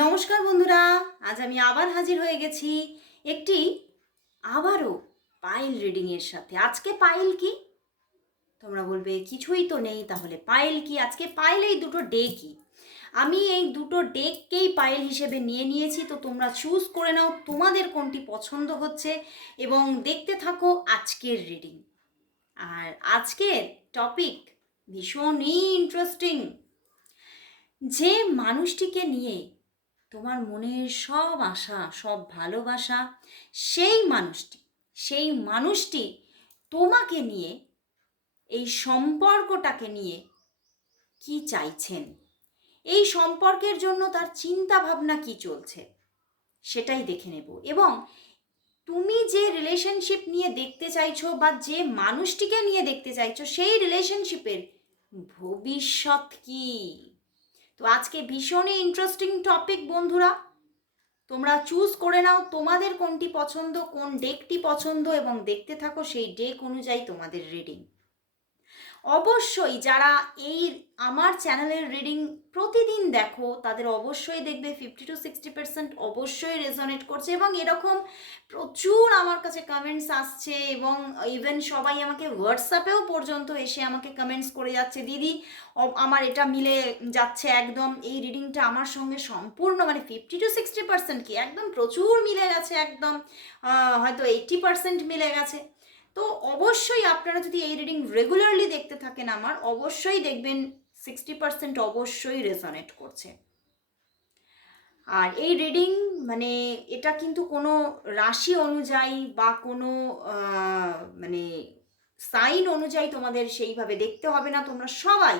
নমস্কার বন্ধুরা, আজ আমি আবার হাজির হয়ে গেছি একটি আবারও পাইল রিডিংয়ের সাথে। আজকে পাইল কি? তোমরা বলবে, কিছুই তো নেই, তাহলে পাইল কি? আজকে পাইল এই দুটো ডে কি আমি এই দুটো ডেককেই পাইল হিসেবে নিয়ে নিয়েছি, তো তোমরা চুজ করে নাও তোমাদের কোনটি পছন্দ হচ্ছে এবং দেখতে থাকো আজকের রিডিং আর আজকের টপিক ভীষণই ইন্টারেস্টিং যে মানুষটিকে নিয়ে তোমার মনের সব আশা, সব ভালোবাসা সেই মানুষটি সেই মানুষটি তোমাকে নিয়ে, এই সম্পর্কটাকে নিয়ে কি চাইছেন? এই সম্পর্কের জন্য তার চিন্তা ভাবনা কি চলছে? সেটাই দেখে নেব। এবং তুমি যে রিলেশনশিপ নিয়ে দেখতে চাইছো বা যে মানুষটিকে নিয়ে দেখতে চাইছো, সেই রিলেশনশিপের ভবিষ্যৎ কি? তো আজকে ভীষণই ইন্টারেস্টিং টপিক বন্ধুরা। তোমরা চুজ করে নাও তোমাদের কোনটি পছন্দ, কোন ডেকটি পছন্দ এবং দেখতে থাকো সেই ডেক অনুযায়ী তোমাদের রিডিং অবশ্যই যারা এই আমার চ্যানেলের রিডিং প্রতিদিন দেখো, তাদের অবশ্যই দেখবে ফিফটি টু সিক্সটি পার্সেন্ট অবশ্যই রেজনেট করছে এবং এরকম প্রচুর আমার কাছে কমেন্টস আসছে এবং ইভেন সবাই আমাকে হোয়াটসঅ্যাপেও পর্যন্ত এসে আমাকে কমেন্টস করে যাচ্ছে, দিদি আমার এটা মিলে যাচ্ছে একদম, এই রিডিংটা আমার সঙ্গে সম্পূর্ণ মানে ফিফটি টু সিক্সটি পার্সেন্ট কি একদম প্রচুর মিলে গেছে একদম হয়তো এইট্টি পার্সেন্ট মিলে গেছে। তো অবশ্যই আপনারা যদি এই রিডিং রেগুলারলি দেখতে থাকেন আমার, অবশ্যই দেখবেন সিক্সটি পার্সেন্ট অবশ্যই রেজনেট করছে। আর এই রিডিং মানে এটা কিন্তু কোনো রাশি অনুযায়ী বা কোনো মানে সাইন অনুযায়ী তোমাদের সেইভাবে দেখতে হবে না, তোমরা সবাই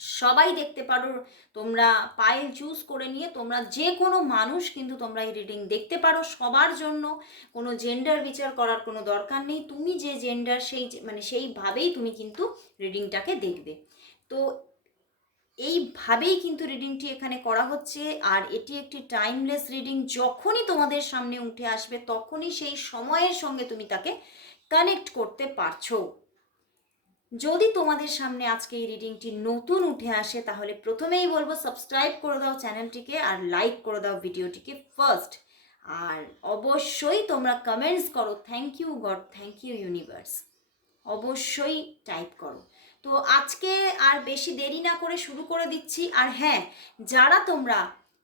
সবাই দেখতে পারো, তোমরা পায়েল চুজ করে নিয়ে তোমরা যে কোনো মানুষ কিন্তু তোমরা এই রিডিং দেখতে পারো। সবার জন্য কোনো জেন্ডার বিচার করার কোনো দরকার নেই। তুমি যে জেন্ডার সেই মানে সেইভাবেই তুমি কিন্তু রিডিংটাকে দেখবে। তো এইভাবেই কিন্তু রিডিংটি এখানে করা হচ্ছে। আর এটি একটি টাইমলেস রিডিং যখনই তোমাদের সামনে উঠে আসবে, তখনই সেই সময়ের সঙ্গে তুমি তাকে কানেক্ট করতে পারছ। যদি তোমাদের সামনে আজকে এই রিডিংটি নতুন উঠে আসে, তাহলে প্রথমেই বলব সাবস্ক্রাইব করে দাও চ্যানেলটিকে আর লাইক করে দাও ভিডিওটিকে ফার্স্ট আর অবশ্যই তোমরা কমেন্টস করো thank you God thank you universe অবশ্যই টাইপ করো। তো আজকে আর বেশি দেরি না করে শুরু করে দিচ্ছি। আর হ্যাঁ যারা তোমরা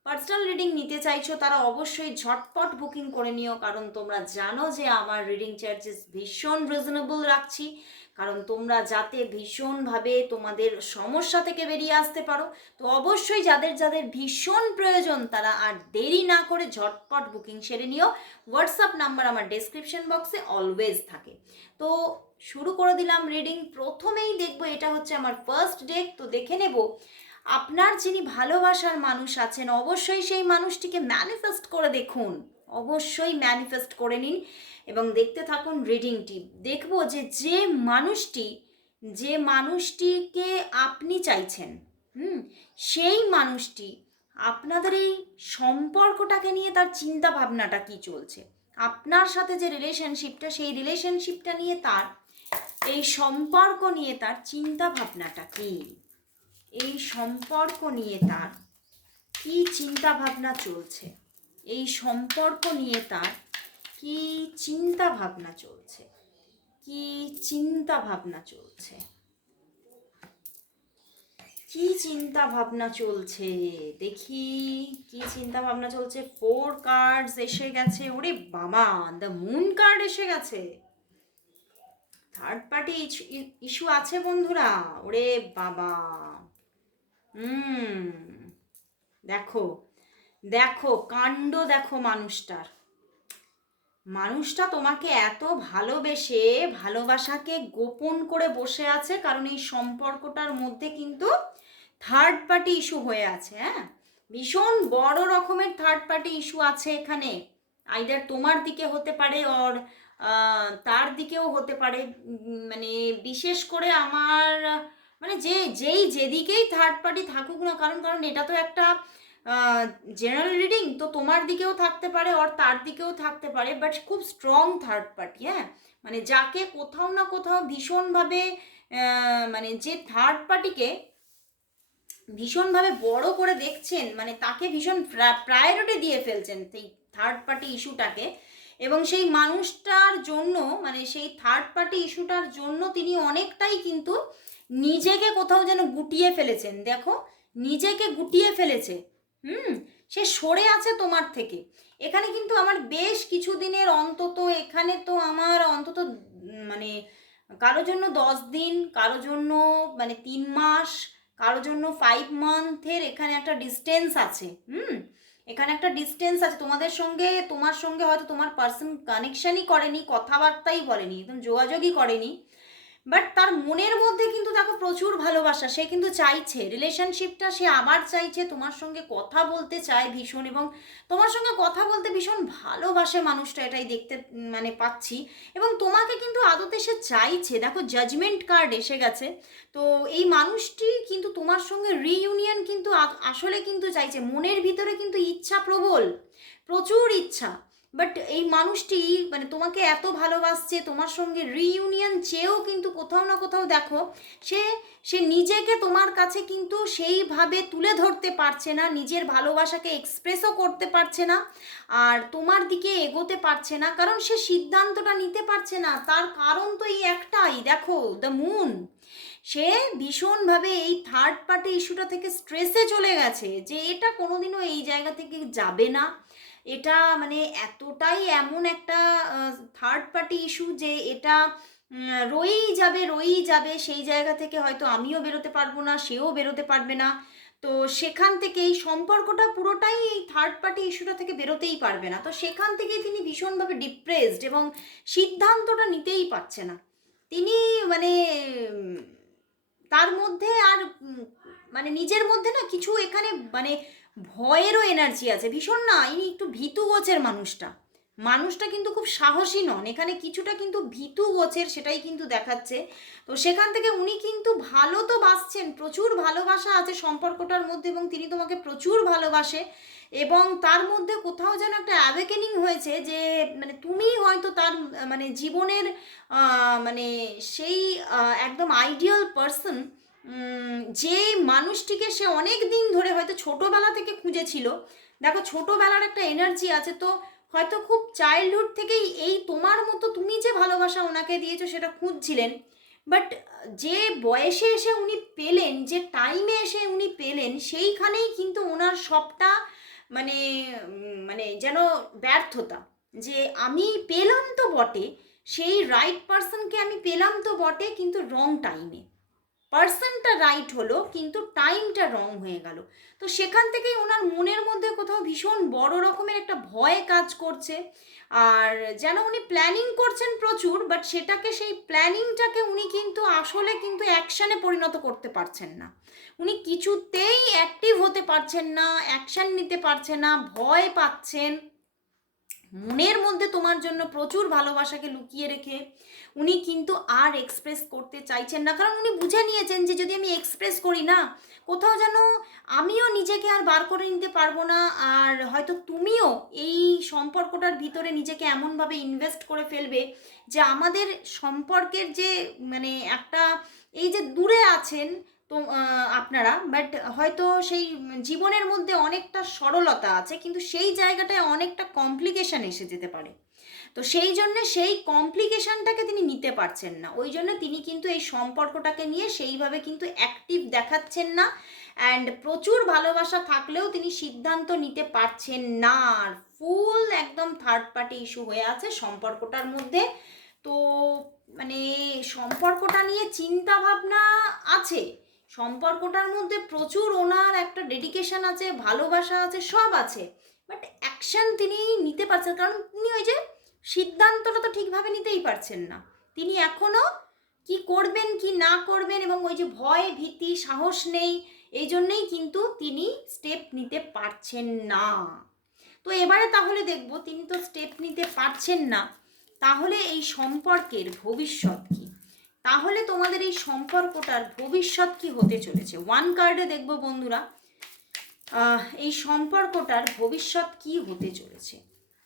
পার্সোনাল রিডিং নিতে চাইছো, তারা অবশ্যই ঝটপট বুকিং করে নিও, কারণ তোমরা জানো যে আমার রিডিং চার্জেস ভীষণ রিজনেবল রাখছি। কারণ তোমরা যাতে ভীষণভাবে তোমাদের সমস্যা থেকে বেরিয়ে আসতে পারো, তো অবশ্যই যাদের যাদের ভীষণ প্রয়োজন তারা আর দেরি না করে ঝটপট বুকিং সেরে নিও। হোয়াটসঅ্যাপ নাম্বার আমার ডেসক্রিপশন বক্সে অলওয়েজ থাকে। তো শুরু করে দিলাম রিডিং প্রথমেই দেখব এটা হচ্ছে আমার ফার্স্ট ডেক তো দেখে নেব আপনার যিনি ভালোবাসার মানুষ আছেন, অবশ্যই সেই মানুষটিকে ম্যানিফেস্ট করে দেখুন। অবশ্যই ম্যানিফেস্ট করে নিন। এবং দেখতে থাকুন রিডিংটি দেখব যে যে মানুষটি, যে মানুষটিকে আপনি চাইছেন, হুম, সেই মানুষটি আপনাদের এই সম্পর্কটাকে নিয়ে তার চিন্তা ভাবনাটা কি চলছে? আপনার সাথে যে রিলেশনশিপটা সেই রিলেশনশিপটা নিয়ে তার, এই সম্পর্ক নিয়ে তার চিন্তা ভাবনাটা কি? এই সম্পর্ক নিয়ে তার কি চিন্তা ভাবনা চলছে? এই সম্পর্ক নিয়ে তার কি চিন্তা ভাবনা চলছে? কি চিন্তা ভাবনা চলছে? কি চিন্তা ভাবনা চলছে? দেখি, কি চিন্তা ভাবনা চলছে? ফোর কার্ডস এসে গেছে। ওরে বাবা দ্য মুন কার্ড এসে গেছে। থার্ড পার্টি ইস্যু আছে বন্ধুরা। ওরে বাবা। হুম, দেখো দেখো, কাণ্ড দেখো মানুষটার। মানুষটা তোমাকে এত ভালোবেসে ভালোবাসাকে গোপন করে বসে আছে, কারণ এই সম্পর্কটার মধ্যে কিন্তু থার্ড পার্টি ইস্যু হয়ে আছে হ্যাঁ? ভীষণ বড় রকমের থার্ড পার্টি ইস্যু আছে এখানে। আইদার তোমার দিকে হতে পারে ওর তার দিকেও হতে পারে। মানে বিশেষ করে আমার মানে যে, যেই যেদিকেই থার্ড পার্টি থাকুক না কারণ কারণ এটা তো একটা জেনারেল রিডিং তো তোমার দিকেও থাকতে পারে আর তার দিকেও থাকতে পারে বাট খুব স্ট্রং থার্ড পার্টি হ্যাঁ? মানে যাকে কোথাও না কোথাও ভীষণভাবে মানে যে থার্ড পার্টিকে ভীষণভাবে বড় করে দেখছেন মানে তাকে ভীষণ প্রায়োরিটি দিয়ে ফেলছেন সেই থার্ড পার্টি ইস্যুটাকে এবং সেই মানুষটার জন্য মানে সেই থার্ড পার্টি ইস্যুটার জন্য তিনি অনেকটাই কিন্তু নিজেকে কোথাও যেন গুটিয়ে ফেলেছেন। দেখো, নিজেকে গুটিয়ে ফেলেছে। হুম, সে সরে আছে তোমার থেকে। এখানে কিন্তু আমার বেশ কিছু দিনের অন্তত, এখানে তো আমার অন্তত মানে কারও জন্য দশ দিন কারও জন্য মানে তিন মাস কারও জন্য ফাইভ মান্থের এখানে একটা ডিস্টেন্স আছে। হুম, এখানে একটা ডিস্টেন্স আছে। তোমাদের সঙ্গে, তোমার সঙ্গে হয়তো তোমার পার্সন কানেকশনই করেনি, কথাবার্তাই বলেনি, একদম যোগাযোগই করেনি। বাট তার মনের মধ্যে কিন্তু দেখো প্রচুর ভালোবাসা। সে কিন্তু চাইছে রিলেশনশিপটা সে আবার চাইছে, তোমার সঙ্গে কথা বলতে চায় ভীষণ এবং তোমার সঙ্গে কথা বলতে ভীষণ ভালোবাসে মানুষটা, এটাই দেখতে মানে পাচ্ছি। এবং তোমাকে কিন্তু আদতে সে চাইছে। দেখো জাজমেন্ট কার্ড এসে গেছে। তো এই মানুষটি কিন্তু তোমার সঙ্গে রিইউনিয়ন কিন্তু আসলে কিন্তু চাইছে। মনের ভিতরে কিন্তু ইচ্ছা প্রবল। প্রচুর ইচ্ছা। বাট এই মানুষটি মানে তোমাকে এত ভালোবাসছে, তোমার সঙ্গে রিইউনিয়ন চেয়েও কিন্তু কোথাও না কোথাও দেখো, সে সে নিজেকে তোমার কাছে কিন্তু সেইভাবে তুলে ধরতে পারছে না, নিজের ভালোবাসাকে এক্সপ্রেসও করতে পারছে না, আর তোমার দিকে এগোতে পারছে না, কারণ সে সিদ্ধান্তটা নিতে পারছে না। তার কারণ তো এই একটাই, দেখো দ্য মুন সে ভীষণভাবে এই থার্ড পার্টি ইস্যুটা থেকে স্ট্রেসে চলে গেছে, যে এটা কোনোদিনও এই জায়গা থেকে যাবে না। এটা মানে এতটাই এমন একটা থার্ড পার্টি ইস্যু যে এটা রয়েই যাবে রয়েই যাবে। সেই জায়গা থেকে হয়তো আমিও বেরোতে পারব না, সেও বেরোতে পারবে না। তো সেখান থেকে এই সম্পর্কটা পুরোটাই এই থার্ড পার্টি ইস্যুটা থেকে বেরোতেই পারবে না। তো সেখান থেকে তিনি ভীষণভাবে ডিপ্রেসড এবং সিদ্ধান্তটা নিতেই পারছে না। তিনি মানে তার মধ্যে আর মানে নিজের মধ্যে না কিছু এখানে মানে ভয়েরও এনার্জি আছে, ভীষণ না, ইনি একটু ভীতু গোছের মানুষটা। মানুষটা কিন্তু খুব সাহসী নন, এখানে কিছুটা কিন্তু ভীতু গোছের সেটাই কিন্তু দেখাচ্ছে। তো সেখান থেকে উনি কিন্তু ভালো তো বাসছেন প্রচুর ভালোবাসা আছে সম্পর্কটার মধ্যে এবং তিনি তোমাকে প্রচুর ভালোবাসে এবং তার মধ্যে কোথাও যেন একটা অ্যাওয়েকেনিং হয়েছে যে মানে তুমি হয়তো তার মানে জীবনের মানে সেই একদম আইডিয়াল পার্সন যে মানুষটিকে সে অনেক দিন ধরে হয়তো ছোটোবেলা থেকে খুঁজেছিল, দেখো ছোটোবেলার একটা এনার্জি আছে তো হয়তো খুব চাইল্ডহুড থেকেই এই তোমার মতো তুমি যে ভালোবাসা ওনাকে দিয়েছ সেটা খুঁজছিলেন বাট যে বয়সে এসে উনি পেলেন, যে টাইমে এসে উনি পেলেন, সেইখানেই কিন্তু ওনার সবটা মানে মানে যেন ব্যর্থতা, যে আমি পেলাম তো বটে, সেই রাইট পার্সনকে আমি পেলাম তো বটে, কিন্তু রং টাইমে পার্সনটা রাইট হলো, কিন্তু টাইমটা রং হয়ে গেল। তো সেখান থেকেই ওনার মনের মধ্যে কোথাও ভীষণ বড় রকমের একটা ভয় কাজ করছে। আর যেন উনি প্ল্যানিং করছেন প্রচুর বাট সেটাকে সেই প্ল্যানিংটাকে উনি কিন্তু আসলে কিন্তু অ্যাকশানে পরিণত করতে পারছেন না। উনি কিছুতেই অ্যাক্টিভ হতে পারছেন না অ্যাকশান নিতে পারছেন না, ভয় পাচ্ছেন। মনের মধ্যে তোমার জন্য প্রচুর ভালোবাসাকে লুকিয়ে রেখে উনি কিন্তু আর এক্সপ্রেস করতে চাইছেন না। কারণ উনি বুঝে নিয়েছেন যে যদি আমি এক্সপ্রেস করি না, কোথাও যেন আমিও নিজেকে আর বার করে নিতে পারব না আর হয়তো তুমিও এই সম্পর্কটার ভিতরে নিজেকে এমনভাবে ইনভেস্ট করে ফেলবে যে আমাদের সম্পর্কের যে মানে একটা এই যে দূরে আছেন তো আপনারা বাট হয়তো সেই জীবনের মধ্যে অনেকটা সরলতা আছে, কিন্তু সেই জায়গাটায় অনেকটা কমপ্লিকেশান এসে যেতে পারে। তো সেই জন্য সেই কমপ্লিকেশানটাকে তিনি নিতে পারছেন না। ওই জন্য তিনি কিন্তু এই সম্পর্কটাকে নিয়ে সেইভাবে কিন্তু অ্যাক্টিভ দেখাচ্ছেন না অ্যান্ড প্রচুর ভালোবাসা থাকলেও তিনি সিদ্ধান্ত নিতে পারছেন না। ফুল একদম থার্ড পার্টি ইস্যু হয়ে আছে সম্পর্কটার মধ্যে। তো মানে সম্পর্কটা নিয়ে চিন্তা ভাবনা আছে। সম্পর্কটার মধ্যে প্রচুর ওনার একটা ডেডিকেশন আছে, ভালোবাসা আছে, সব আছে। বাট অ্যাকশন তিনি নিতে পারছেন, কারণ তিনি ওই যে সিদ্ধান্তটা তো ঠিকভাবে নিতেই পারছেন না। তিনি এখনও কি করবেন, কি না করবেন এবং ওই যে ভয়, ভীতি, সাহস নেই, এই জন্যেই কিন্তু তিনি স্টেপ নিতে পারছেন না। তো এবারে তাহলে দেখব, তিনি তো স্টেপ নিতে পারছেন না। তাহলে এই সম্পর্কের ভবিষ্যৎ কি? তাহলে তোমাদের এই সম্পর্কটার ভবিষ্যৎ কি হতে চলেছে? ওয়ান কার্ডে দেখব বন্ধুরা এই সম্পর্কটার ভবিষ্যৎ কি হতে চলেছে?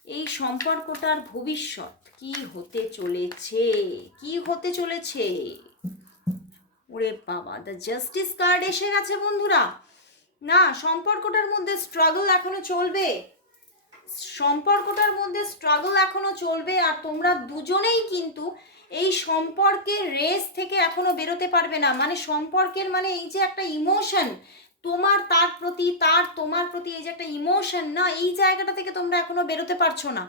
এই সম্পর্কটার ভবিষ্যৎ কি হতে চলেছে? কি হতে চলেছে? ওরে বাবা দ্য জাস্টিস কার্ড এসে গেছে বন্ধুরা। না, সম্পর্কটার মধ্যে স্ট্রাগল এখনও চলবে। সম্পর্কটার মধ্যে স্ট্রাগল এখনও চলবে, আর তোমরা দুজনেই কিন্তু এই সম্পর্কের রেস থেকে এখনও বেরোতে পারবে না। মানে সম্পর্কের মানে এই যে একটা ইমোশন তোমার তার প্রতি, তার তোমার প্রতি এই যে একটা ইমোশন না, এই জায়গাটা থেকে তোমরা এখনও বেরোতে পারছ না।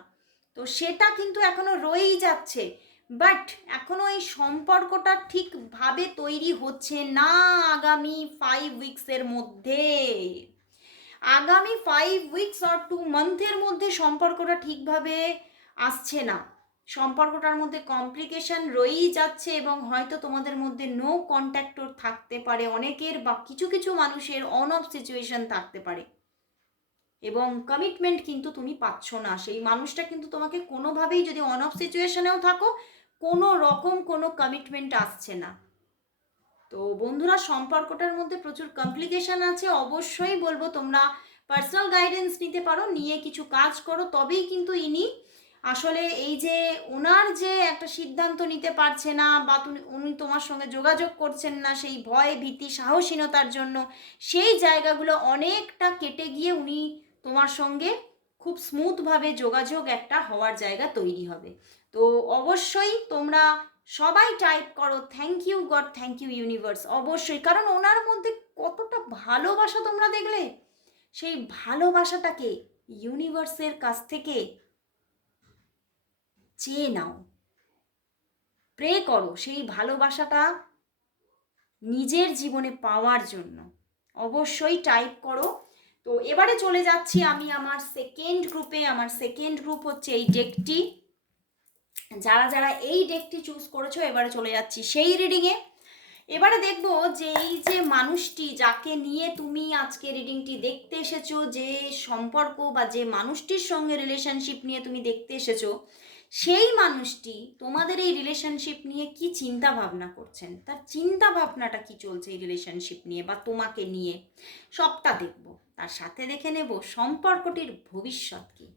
তো সেটা কিন্তু এখনও রয়েই যাচ্ছে। বাট এখনও এই সম্পর্কটা ঠিকভাবে তৈরি হচ্ছে না আগামী ফাইভ উইকসের মধ্যে। আগামী ফাইভ উইকস অর টু মান্থের মধ্যে সম্পর্কটা ঠিকভাবে আসছে না। সম্পর্কটার মধ্যে কমপ্লিকেশন রয়েই যাচ্ছে এবং হয়তো তোমাদের মধ্যে নো কন্ট্যাক্টর থাকতে পারে। অনেকের বা কিছু কিছু মানুষের অন অফ সিচুয়েশন থাকতে পারে। এবং কমিটমেন্ট কিন্তু তুমি পাচ্ছ না। সেই মানুষটা কিন্তু তোমাকে কোনোভাবেই যদি অন অফ সিচুয়েশনেও থাকো, কোনো রকম কোনো কমিটমেন্ট আসছে না। তো বন্ধুরা, সম্পর্কটার মধ্যে প্রচুর কমপ্লিকেশন আছে। অবশ্যই বলব তোমরা পার্সোনাল গাইডেন্স নিতে পারো, নিয়ে কিছু কাজ করো। তবেই কিন্তু ইনি আসলে এই যে ওনার যে একটা সিদ্ধান্ত নিতে পারছে না বা উনি তোমার সঙ্গে যোগাযোগ করছেন না সেই ভয়, ভীতি, সাহসীনতার জন্য, সেই জায়গাগুলো অনেকটা কেটে গিয়ে উনি তোমার সঙ্গে খুব স্মুথভাবে যোগাযোগ একটা হওয়ার জায়গা তৈরি হবে। তো অবশ্যই তোমরা সবাই টাইপ করো thank you God thank you universe অবশ্যই। কারণ ওনার মধ্যে কতটা ভালোবাসা তোমরা দেখলে? সেই ভালোবাসাটাকে ইউনিভার্সের কাছ থেকে চেয়ে নাও। প্রে করো সেই ভালোবাসাটা নিজের জীবনে পাওয়ার জন্য। অবশ্যই টাইপ করো। তো এবারে চলে যাচ্ছি আমি আমার সেকেন্ড গ্রুপে আমার সেকেন্ড গ্রুপ হচ্ছে এই ডেকটি যারা যারা এই ডেকটি চুজ করেছ, এবারে চলে যাচ্ছি সেই রিডিংয়ে এবারে দেখব যে এই যে মানুষটি যাকে নিয়ে তুমি আজকে রিডিংটি দেখতে এসেছ, যে সম্পর্ক বা যে মানুষটির সঙ্গে রিলেশনশিপ নিয়ে তুমি দেখতে এসেছ সেই মানুষটি তোমাদের এই রিলেশনশিপ নিয়ে কি চিন্তা ভাবনা করছেন? তার চিন্তা ভাবনাটা কি চলছে এই রিলেশনশিপ নিয়ে বা তোমাকে নিয়ে? সবটা দেখব। তার সাথে দেখে নেব সম্পর্কটির ভবিষ্যৎ কি।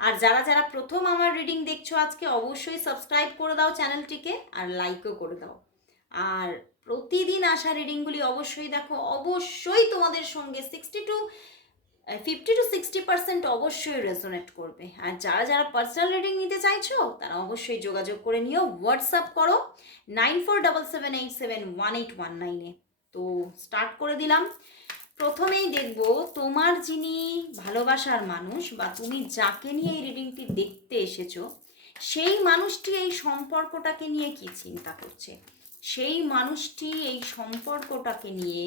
আর যারা যারা প্রথম আমার রিডিং দেখছ আজকে, অবশ্যই সাবস্ক্রাইব করে দাও চ্যানেলটিকে আর লাইকও করে দাও। আর প্রতিদিন আসা রিডিংগুলি অবশ্যই দেখো। অবশ্যই তোমাদের সঙ্গে sixty two fifty two sixty percent অবশ্যই রেজোনেট করবে। আর যারা যারা পার্সোনাল রিডিং নিতে চাইছো, তারা অবশ্যই যোগাযোগ করে নিও। হোয়াটসঅ্যাপ করো nine four double seven eight seven one eight one নাইনে তো স্টার্ট করে দিলাম। প্রথমেই দেখব তোমার যিনি ভালোবাসার মানুষ বা তুমি যাকে নিয়ে এই রিডিংটি দেখতে এসেছ, সেই মানুষটি এই সম্পর্কটাকে নিয়ে কি চিন্তা করছে? সেই মানুষটি এই সম্পর্কটাকে নিয়ে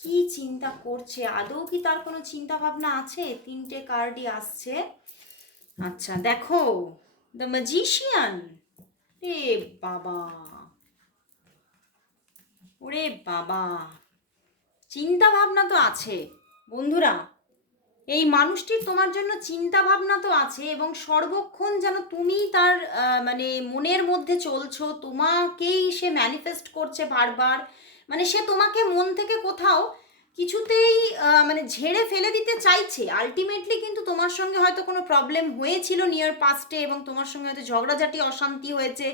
কি চিন্তা করছে? আদৌ কি তার কোনো চিন্তা ভাবনা আছে? তিনটে কার্ডই আসছে। আচ্ছা দেখো দ্য ম্যাজিশিয়ান রে বাবা! ওরে বাবা! চিন্তা ভাবনা তো আছে। বন্ধুরা, এই মানুষটির তোমার জন্য চিন্তা ভাবনা তো আছে এবং সর্বক্ষণ যেন তুমি তার মানে মনের মধ্যে চলছো, তোমাকেই সে ম্যানিফেস্ট করছে বারবার। মানে সে তোমাকে মন থেকে কোথাও কিছুতেই মানে ঝেড়ে ফেলে দিতে চাইছে। আলটিমেটলি কিন্তু তোমার সঙ্গে হয়তো কোনো প্রবলেম হয়েছিল নিয়ার পাস্টে এবং তোমার সঙ্গে হয়তো ঝগড়াঝাটি, অশান্তি হয়েছে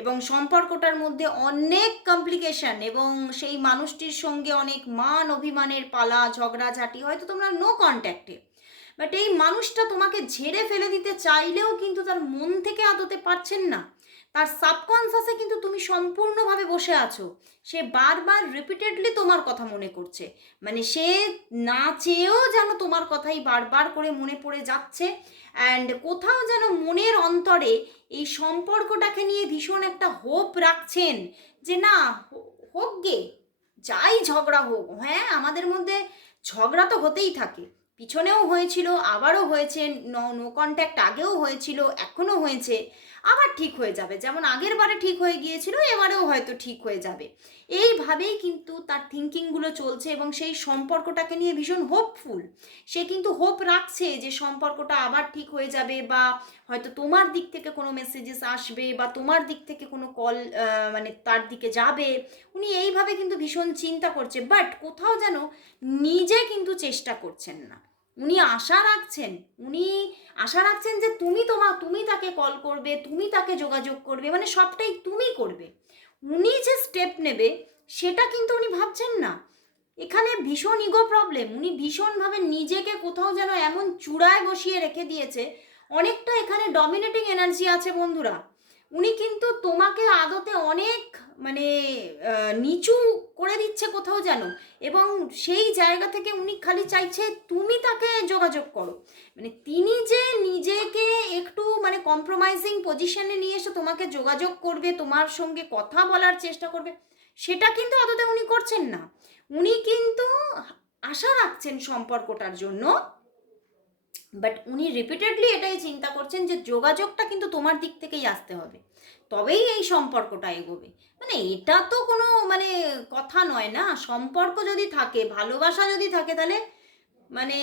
এবং সম্পর্কটার মধ্যে অনেক কমপ্লিকেশন এবং সেই মানুষটির সঙ্গে অনেক মান অভিমানের পালা, ঝগড়াঝাটি, হয়তো তোমরা নো কন্ট্যাক্টে বাট এই মানুষটা তোমাকে ঝেড়ে ফেলে দিতে চাইলেও কিন্তু তার মন থেকে আদতে পারছেন না। তার সাবকনসাসে কিন্তু তুমি সম্পূর্ণভাবে বসে আছো। সে বারবার রিপিটেডলি তোমার কথা মনে করছে। মানে সে না চেয়েও যেন তোমার কথাই বারবার করে মনে পড়ে যাচ্ছে অ্যান্ড কোথাও যেন মনের অন্তরে এই সম্পর্কটাকে নিয়ে ভীষণ একটা হোপ রাখছেন যে না, হোক গে, যাই ঝগড়া হোক হ্যাঁ আমাদের মধ্যে ঝগড়া তো হতেই থাকে। পিছনেও হয়েছিল, আবারও হয়েছে নো নো কন্ট্যাক্ট আগেও হয়েছিল, এখনও হয়েছে। আবার ঠিক হয়ে যাবে। যেমন আগের বারে ঠিক হয়ে গিয়েছিল, এবারেও হয়তো ঠিক হয়ে যাবে। এইভাবেই কিন্তু তার থিঙ্কিংগুলো চলছে এবং সেই সম্পর্কটাকে নিয়ে ভীষণ হোপফুল সে কিন্তু হোপ রাখছে যে সম্পর্কটা আবার ঠিক হয়ে যাবে বা হয়তো তোমার দিক থেকে কোনো মেসেজেস আসবে বা তোমার দিক থেকে কোনো কল মানে তার দিকে যাবে। উনি এইভাবে কিন্তু ভীষণ চিন্তা করছে বাট কোথাও যেন নিজে কিন্তু চেষ্টা করছেন না। উনি আশা রাখছেন, উনি আশা রাখছেন যে তুমি তোমার তুমি তাকে কল করবে, তুমি তাকে যোগাযোগ করবে মানে সবটাই তুমি করবে। উনি যে স্টেপ নেবে, সেটা কিন্তু উনি ভাবছেন না। এখানে ভীষণ ইগো প্রবলেম উনি ভীষণভাবে নিজেকে কোথাও যেন এমন চূড়ায় বসিয়ে রেখে দিয়েছে। অনেকটা এখানে ডমিনেটিং এনার্জি আছে বন্ধুরা। উনি কিন্তু তোমাকে আদতে অনেক মানে নিচু করে দিচ্ছে কোথাও যেন। এবং সেই জায়গা থেকে উনি খালি চাইছে তুমি তাকে যোগাযোগ করো। মানে তিনি যে নিজেকে একটু মানে কম্প্রোমাইজিং পজিশনে নিয়ে এসে তোমাকে যোগাযোগ করবে, তোমার সঙ্গে কথা বলার চেষ্টা করবে, সেটা কিন্তু আদতে উনি করছেন না। উনি কিন্তু আশা রাখছেন সম্পর্কটার জন্য বাট উনি রিপিটেডলি এটাই চিন্তা করছেন যে যোগাযোগটা কিন্তু তোমার দিক থেকেই আসতে হবে। তবেই এই সম্পর্কটা এগোবে। মানে এটা তো কোনো মানে কথা নয় না। সম্পর্ক যদি থাকে, ভালোবাসা যদি থাকে তাহলে মানে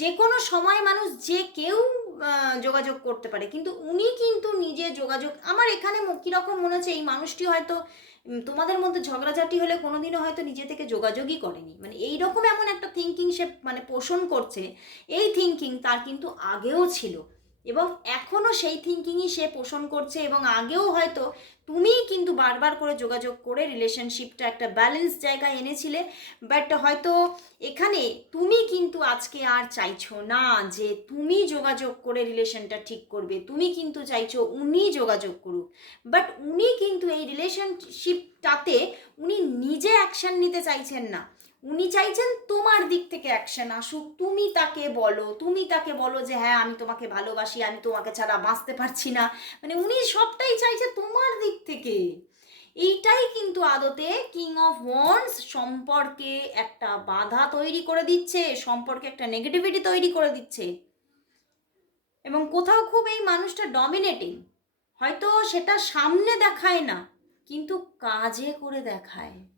যে কোনো সময় মানুষ যে কেউ যোগাযোগ করতে পারে। কিন্তু উনি কিন্তু নিজে যোগাযোগ, আমার এখানে কীরকম মনে হচ্ছে, এই মানুষটি হয়তো তোমাদের মধ্যে ঝগড়াঝাটি হলে কোনোদিনও হয়তো নিজে থেকে যোগাযোগই করেনি। মানে এই রকম এমন একটা থিঙ্কিং সে মানে পোষণ করছে, এই থিঙ্কিং তার কিন্তু আগেও ছিল। এবং এখনও সেই থিঙ্কিংই সে পোষণ করছে এবং আগেও হয়তো তুমিই কিন্তু বারবার করে যোগাযোগ করে রিলেশনশিপটা একটা ব্যালেন্স জায়গায় এনেছিলে বাট হয়তো এখানে তুমি কিন্তু আজকে আর চাইছো না যে তুমি যোগাযোগ করে রিলেশনটা ঠিক করবে। তুমি কিন্তু চাইছো উনি যোগাযোগ করুক। বাট উনি কিন্তু এই রিলেশনশিপটাতে উনি নিজে অ্যাকশন নিতে চাইছেন না। উনি চাইছেন তোমার দিক থেকে অ্যাকশন আসুক। তুমি তাকে বলো, তুমি তাকে বলো যে হ্যাঁ আমি তোমাকে ভালোবাসি, আমি তোমাকে ছাড়া বাঁচতে পারছি না। মানে উনি সবটাই চাইছে তোমার দিক থেকে। এইটাই কিন্তু আদতে কিং অফ ওয়ান্স সম্পর্কে একটা বাধা তৈরি করে দিচ্ছে, সম্পর্কে একটা নেগেটিভিটি তৈরি করে দিচ্ছে। এবং কোথাও খুব এই মানুষটা ডমিনেটিং হয়তো সেটা সামনে দেখায় না, কিন্তু কাজে করে দেখায়।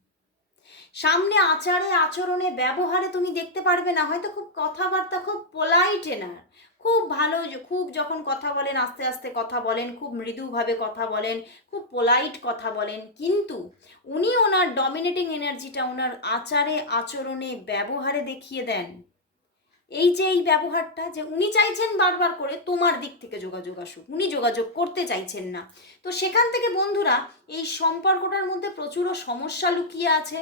সামনে আচারে, আচরণে ব্যবহারে তুমি দেখতে পারবে না, হয়তো খুব কথাবার্তা, খুব পোলাইট এনার খুব ভালো খুব যখন কথা বলেন, আস্তে আস্তে কথা বলেন, খুব মৃদুভাবে কথা বলেন, খুব পোলাইট কথা বলেন, কিন্তু উনি ওনার ডমিনেটিং এনার্জিটা ওনার আচারে, আচরণে, ব্যবহারে দেখিয়ে দেন। এই যে এই ব্যবহারটা যে উনি চাইছেন বারবার করে তোমার দিক থেকে যোগাযোগ আসুক, উনি যোগাযোগ করতে চাইছেন না। তো সেখান থেকে বন্ধুরা, এই সম্পর্কটার মধ্যে প্রচুর সমস্যা লুকিয়ে আছে।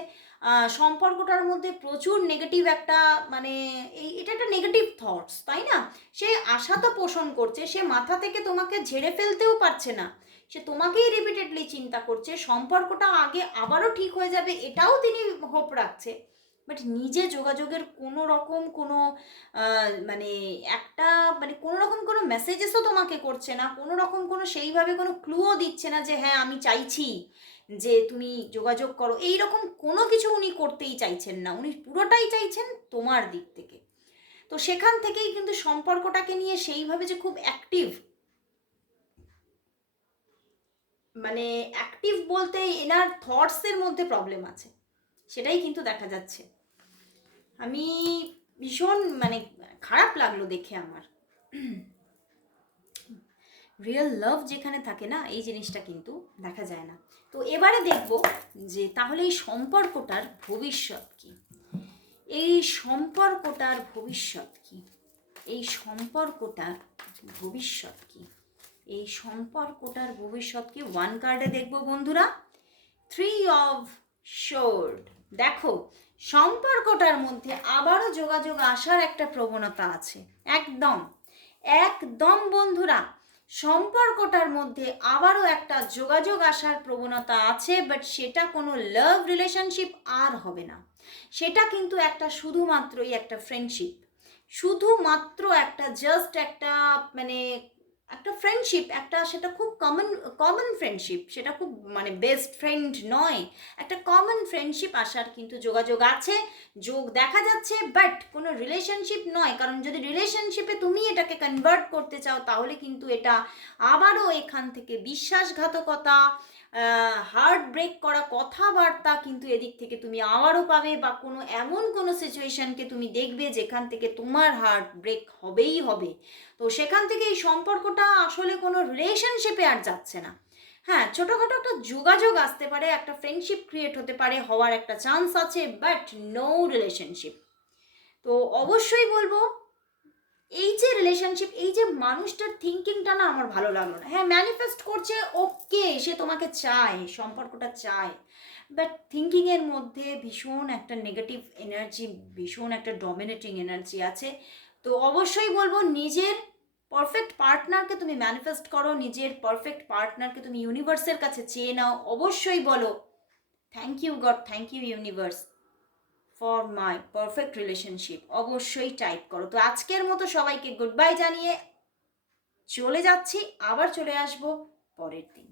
সম্পর্কটার মধ্যে প্রচুর নেগেটিভ একটা মানে এই, এটা একটা নেগেটিভ থটস তাই না? সে আশা তো পোষণ করছে, সে মাথা থেকে তোমাকে ঝেড়ে ফেলতেও পারছে না। সে তোমাকেই রিপিটেডলি চিন্তা করছে, সম্পর্কটা আগে আবারও ঠিক হয়ে যাবে, এটাও তিনি হোপ রাখছে। বাট নিজে যোগাযোগের কোনো রকম কোনো মানে একটা মানে কোনো রকম কোনো মেসেজেসও তোমাকে করছে না, কোনো রকম কোনো সেইভাবে কোনো ক্লুও দিচ্ছে না যে হ্যাঁ আমি চাইছি যে তুমি যোগাযোগ করো। এই রকম কোনো কিছু উনি করতেই চাইছেন না। উনি পুরোটাই চাইছেন তোমার দিক থেকে। তো সেখান থেকেই কিন্তু সম্পর্কটাকে নিয়ে সেইভাবে যে খুব অ্যাক্টিভ মানে অ্যাক্টিভ বলতে এনার থটসের মধ্যে প্রবলেম আছে। সেটাই কিন্তু দেখা যাচ্ছে। আমি ভীষণ মানে খারাপ লাগল দেখে আমার। রিয়েল লাভ যেখানে থাকে না, এই জিনিসটা কিন্তু দেখা যায় না। তো এবারে দেখব যে তাহলে এই সম্পর্কটার ভবিষ্যৎ কি? এই সম্পর্কটার ভবিষ্যৎ কি? এই সম্পর্কটার ভবিষ্যৎ কি? এই সম্পর্কটার ভবিষ্যৎ কি? ওয়ান কার্ডে দেখব বন্ধুরা। থ্রি অফ শোর্ড দেখো সম্পর্কটার মধ্যে আবারও যোগাযোগ আসার একটা প্রবণতা আছে। একদম। একদম বন্ধুরা, সম্পর্কটার মধ্যে আবারও একটা যোগাযোগ আসার প্রবণতা আছে বাট সেটা কোনো লাভ রিলেশনশিপ আর হবে না। সেটা কিন্তু একটা শুধুমাত্রই একটা ফ্রেন্ডশিপ শুধুমাত্র একটা জাস্ট একটা মানে একটা ফ্রেন্ডশিপ একটা সেটা খুব কমন কমন ফ্রেন্ডশিপ সেটা খুব মানে বেস্ট ফ্রেন্ড নয়। একটা কমন ফ্রেন্ডশিপ আসার কিন্তু যোগাযোগ আছে, যোগ দেখা যাচ্ছে বাট কোনো রিলেশনশিপ নয়। কারণ যদি রিলেশনশিপে তুমি এটাকে কনভার্ট করতে চাও, তাহলে কিন্তু এটা আবারও এখান থেকে বিশ্বাসঘাতকতা হার্ট ব্রেক করা কথাবার্তা কিন্তু এদিক থেকে তুমি আবারও পাবে বা কোনো এমন কোনো সিচুয়েশনকে তুমি দেখবে যেখান থেকে তোমার হার্ট ব্রেক হবেই হবে। তো সেখান থেকে এই সম্পর্কটা আসলে কোনো রিলেশনশিপে আর যাচ্ছে না। হ্যাঁ ছোটোখাটো একটা যোগাযোগ আসতে পারে, একটা ফ্রেন্ডশিপ ক্রিয়েট হতে পারে, হওয়ার একটা চান্স আছে বাট নো রিলেশনশিপ তো অবশ্যই বলব, এই যে রিলেশনশিপ এই যে মানুষটার থিঙ্কিংটা না আমার ভালো লাগল না। হ্যাঁ ম্যানিফেস্ট করছে ওকে সে তোমাকে চায়, সম্পর্কটা চায়। বাট থিঙ্কিংয়ের মধ্যে ভীষণ একটা নেগেটিভ এনার্জি ভীষণ একটা ডমিনেটিং এনার্জি আছে। তো অবশ্যই বলব, নিজের পারফেক্ট পার্টনারকে তুমি ম্যানিফেস্ট করো, নিজের পারফেক্ট পার্টনারকে তুমি ইউনিভার্সের কাছে চেয়ে নাও, অবশ্যই বলো। Thank you God thank you universe for my perfect relationship অবশ্যই টাইপ করো। তো আজকের মতো সবাইকে গুড বাই জানিয়ে চলে যাচ্ছি, আবার চলে আসব পরের দিন।